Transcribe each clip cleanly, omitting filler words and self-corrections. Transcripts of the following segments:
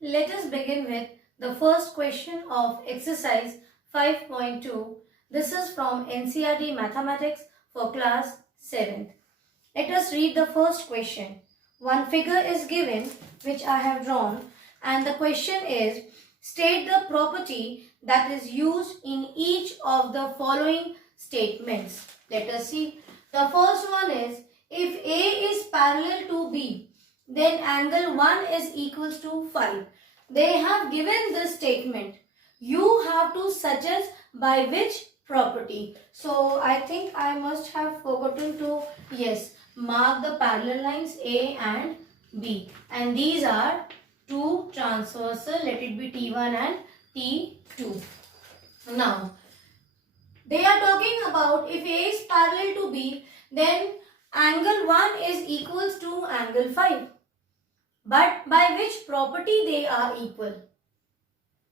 Let us begin with the first question of exercise 5.2. This is from ncert Mathematics for class 7th. Let us read the first question. One figure is given which I have drawn, and the question is, state the property that is used in each of the following statements. Let us see. The first one is, if A is parallel to B, then angle 1 is equals to 5. They have given this statement. You have to suggest by which property. So I think I must have forgotten to, yes, mark the parallel lines A and B. And these are two transversal, let it be T1 and T2. Now, they are talking about if A is parallel to B, then angle 1 is equals to angle 5. But by which property they are equal?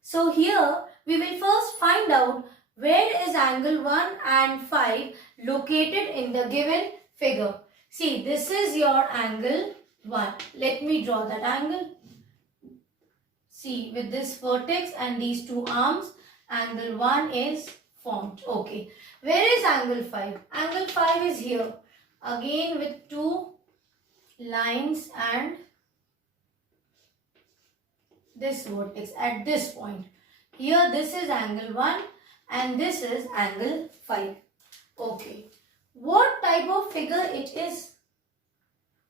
So here we will first find out where is angle 1 and 5 located in the given figure. See, this is your angle 1. Let me draw that angle. See, with this vertex and these two arms, angle 1 is formed. Okay. Where is angle 5? Angle 5 is here. Again with two lines and this vertex at this point. Here this is angle 1 and this is angle 5. Okay. What type of figure it is?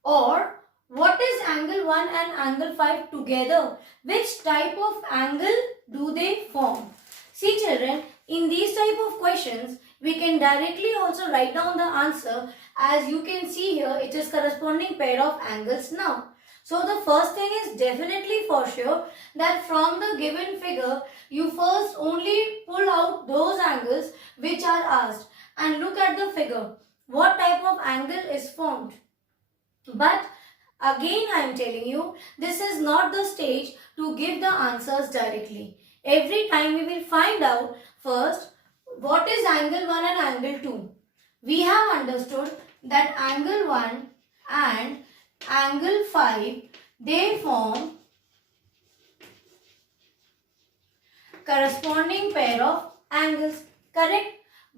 Or what is angle 1 and angle 5 together? Which type of angle do they form? See children, in these type of questions, we can directly also write down the answer. As you can see here, it is corresponding pair of angles now. So the first thing is definitely for sure that from the given figure, you first only pull out those angles which are asked and look at the figure. What type of angle is formed? But again I am telling you, this is not the stage to give the answers directly. Every time we will find out first what is angle 1 and angle 2. We have understood that angle 1 and angle 5, they form corresponding pair of angles, correct?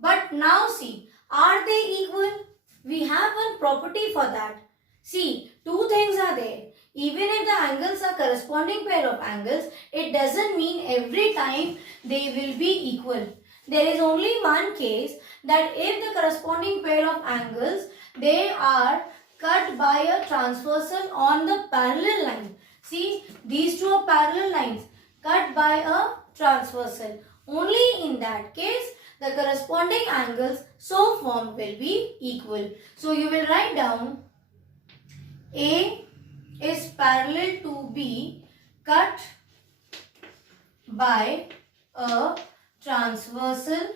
But now see, are they equal? We have one property for that. See, two things are there. Even if the angles are corresponding pair of angles, it doesn't mean every time they will be equal. There is only one case that if the corresponding pair of angles, they are cut by a transversal on the parallel line. See, these two are parallel lines cut by a transversal. Only in that case, the corresponding angles so formed will be equal. So you will write down A is parallel to B cut by a transversal.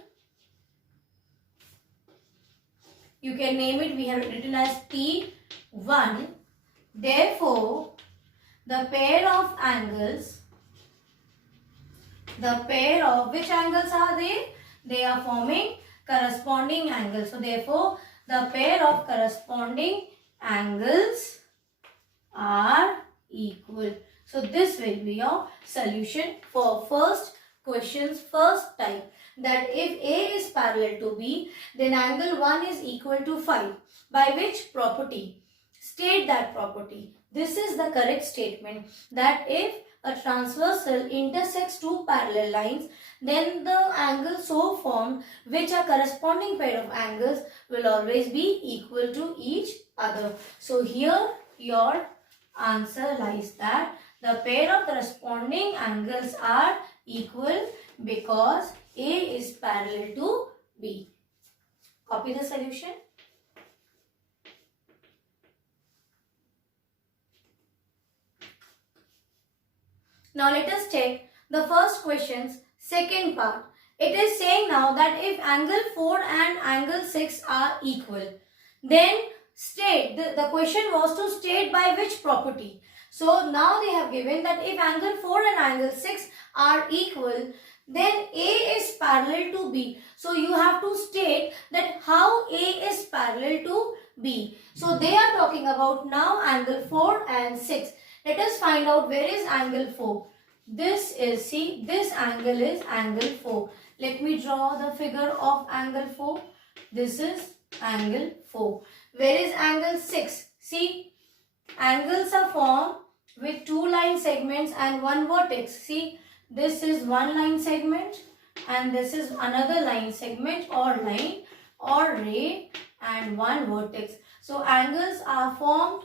You can name it, we have written as T1. Therefore, the pair of angles, which angles are they? They are forming corresponding angles. So, therefore, the pair of corresponding angles are equal. So, this will be your solution for first question's first type. That if A is parallel to B, then angle 1 is equal to 5. By which property? State that property. This is the correct statement, that if a transversal intersects two parallel lines, then the angles so formed, which are corresponding pair of angles, will always be equal to each other. So here your answer lies that the pair of corresponding angles are equal because A is parallel to B. Copy the solution. Now let us take the first question's second part. It is saying now that if angle 4 and angle 6 are equal, then state, the question was to state by which property. So now they have given that if angle 4 and angle 6 are equal, then A is parallel to B. So you have to state that how A is parallel to B. So they are talking about now angle 4 and 6. Let us find out where is angle 4. This is, see, this angle is angle 4. Let me draw the figure of angle 4. This is angle 4. Where is angle 6? See, angles are formed with two line segments and one vertex. See, this is one line segment and this is another line segment or line or ray and one vertex. So angles are formed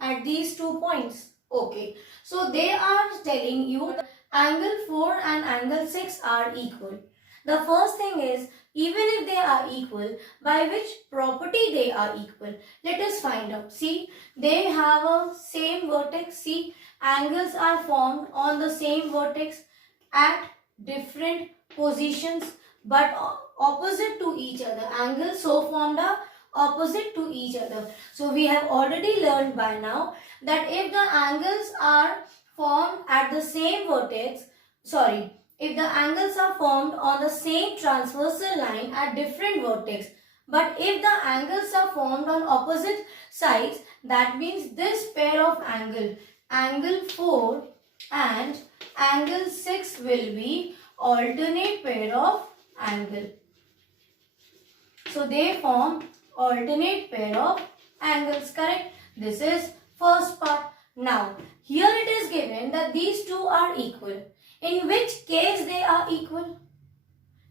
at these 2 points. Okay. So they are telling you angle 4 and angle 6 are equal. The first thing is, even if they are equal, by which property they are equal? Let us find out. See, they have a same vertex. See, angles are formed on the same vertex at different positions but opposite to each other. Angles so formed are opposite to each other. So we have already learned by now that if the angles are formed at the same vertex, if the angles are formed on the same transversal line at different vertex, but if the angles are formed on opposite sides, that means this pair of angle 4 and angle 6 will be alternate pair of angle. So they form alternate pair of angles, correct? This is first part. Now, here it is given that these two are equal. In which case they are equal?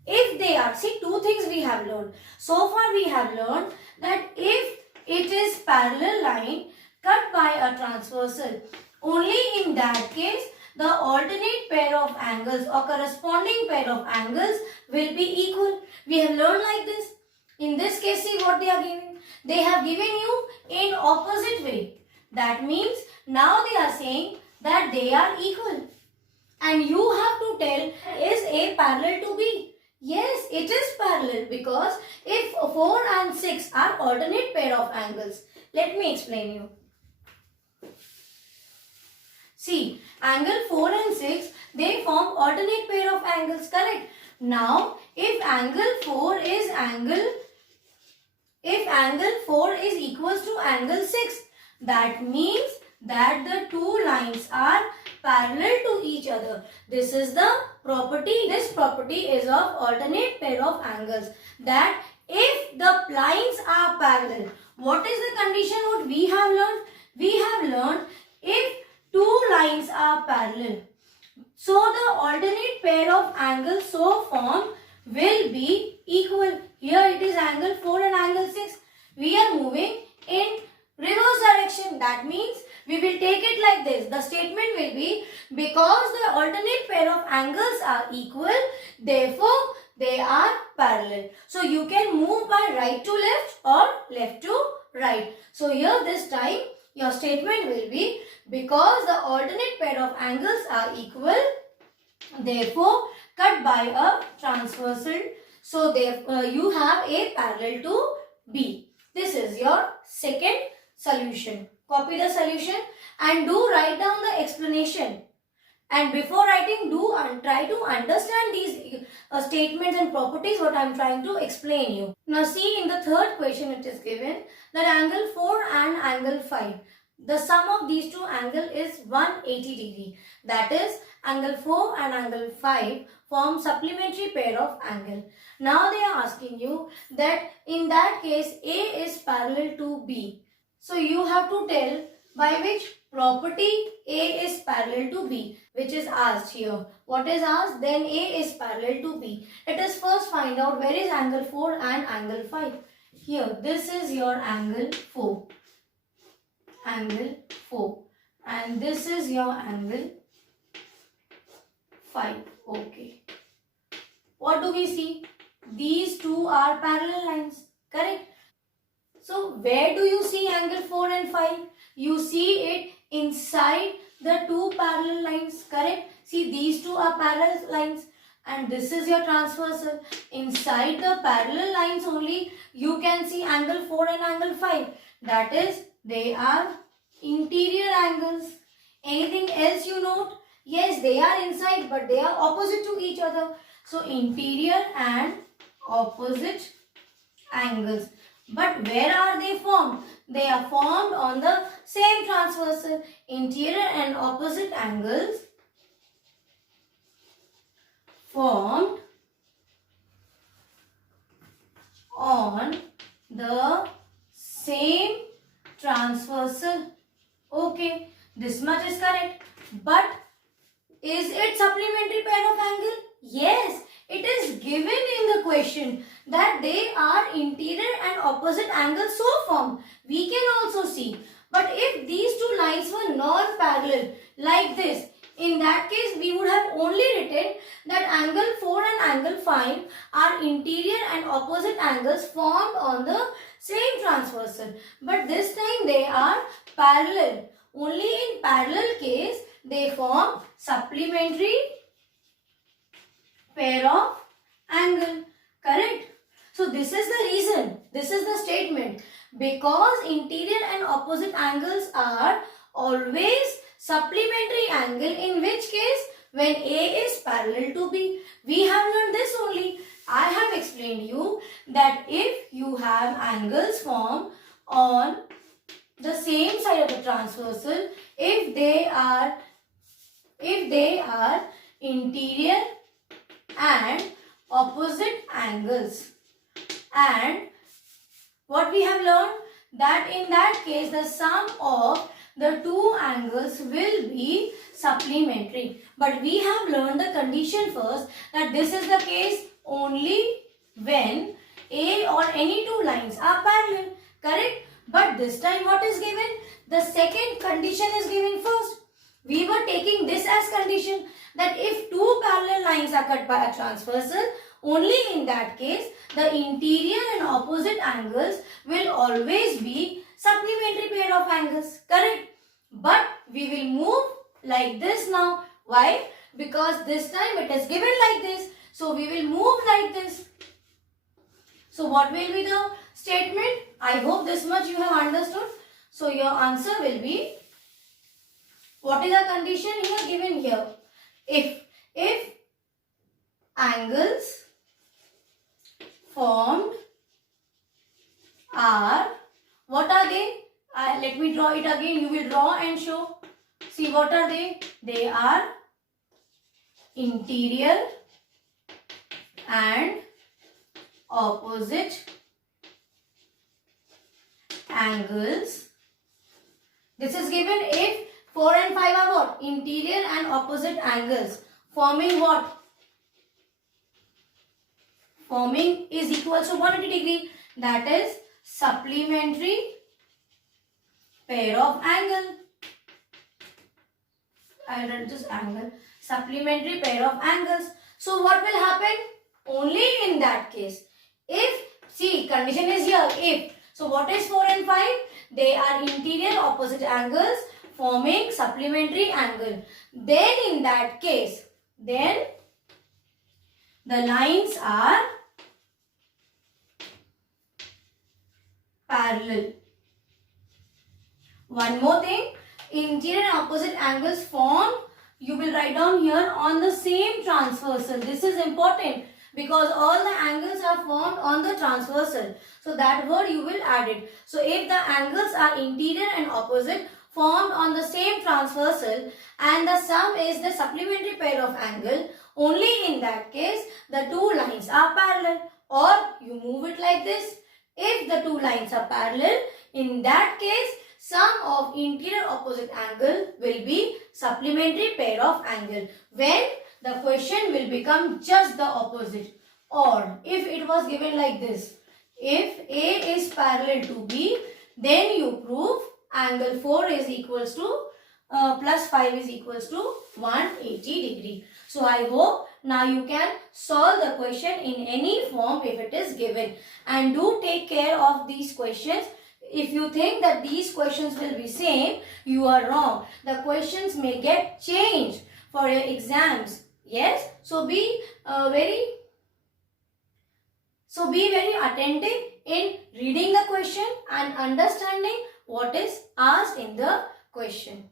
If they are, see, two things we have learned. So far we have learned that if it is parallel line cut by a transversal, only in that case the alternate pair of angles or corresponding pair of angles will be equal. We have learned like this. In this case, see what they are giving. They have given you in opposite way. That means now they are saying that they are equal. And you have to tell, is A parallel to B? Yes, it is parallel because if 4 and 6 are alternate pair of angles. Let me explain you. See, angle 4 and 6, they form alternate pair of angles, correct? Now, if angle 4 is equals to angle 6, that means that the two lines are parallel to each other. This is the property. This property is of alternate pair of angles. That if the lines are parallel, what is the condition what we have learned? We have learned if two lines are parallel, so the alternate pair of angles so formed will be equal. Here it is angle 4 and angle 6. We are moving in reverse direction. That means we will take it like this. The statement will be, because the alternate pair of angles are equal, therefore they are parallel. So you can move by right to left or left to right. So here this time your statement will be, because the alternate pair of angles are equal, therefore cut by a transversal. So therefore you have A parallel to B. This is your second solution. Copy the solution and do write down the explanation. And before writing, try to understand these statements and properties what I am trying to explain you. Now see, in the third question it is given that angle 4 and angle 5. The sum of these two angles is 180 degree. That is, angle 4 and angle 5 form supplementary pair of angle. Now they are asking you that in that case A is parallel to B. So you have to tell by which property A is parallel to B, which is asked here. What is asked? Then A is parallel to B. Let us first find out where is angle 4 and angle 5. Here, this is your angle 4. Angle 4. And this is your angle 5. Okay. What do we see? These two are parallel lines. Correct? So, where do you see angle 4 and 5? You see it inside the two parallel lines. Correct? See, these two are parallel lines. And this is your transversal. Inside the parallel lines only, you can see angle 4 and angle 5. That is, they are interior angles. Anything else you note? Yes, they are inside, but they are opposite to each other. So, interior and opposite angles. But where are they formed? They are formed on the same transversal. Interior and opposite angles formed on the same transversal. Okay, this much is correct. But is it supplementary pair of angle? Yes, it is given in the question that they are interior and opposite angles so formed. We can also see. But if these two lines were non-parallel like this, in that case we would have only written that angle 4 and angle 5 are interior and opposite angles formed on the same transversal. But this time they are parallel. Only in parallel case they form supplementary pair of angle. Correct? So this is the reason. This is the statement. Because interior and opposite angles are always supplementary angle, in which case when A is parallel to B. We have learned this only. I have explained you that if you have angles formed on the same side of the transversal, if they are interior and opposite angles, and what we have learned, that in that case the sum of the two angles will be supplementary. But we have learned the condition first, that this is the case only when A or any two lines are parallel. Correct? But this time what is given? The second condition is given first. We were taking this as condition, that if two parallel lines are cut by a transversal, only in that case the interior and opposite angles will always be supplementary pair of angles. Correct? But we will move like this now. Why? Because this time it is given like this. So we will move like this. So what will be the statement? I hope this much you have understood. So your answer will be, what is the condition here given here? If angles formed are, what are they? Let me draw it again. You will draw and show. See, what are they? They are interior and opposite angles. This is given if 4 and 5 are what? Interior and opposite angles. Forming what? Forming is equal to 180 degree. That is supplementary pair of angle. I will write this angle. Supplementary pair of angles. So what will happen? Only in that case. If, see, condition is here, if. So what is 4 and 5? They are interior opposite angles forming supplementary angle. Then in that case, then the lines are parallel. One more thing, interior and opposite angles form, you will write down here, on the same transversal. This is important because all the angles are formed on the transversal. So that word you will add it. So if the angles are interior and opposite formed on the same transversal and the sum is the supplementary pair of angle, only in that case the two lines are parallel. Or you move it like this. If the two lines are parallel, in that case sum of interior opposite angle will be supplementary pair of angle. When the question will become just the opposite. Or if it was given like this, if A is parallel to B, then you prove angle 4 is equals to plus 5 is equals to 180 degree. So I hope now you can solve the question in any form if it is given. And do take care of these questions. If you think that these questions will be same, you are wrong. The questions may get changed for your exams. Yes, so be very attentive in reading the question and understanding what is asked in the question.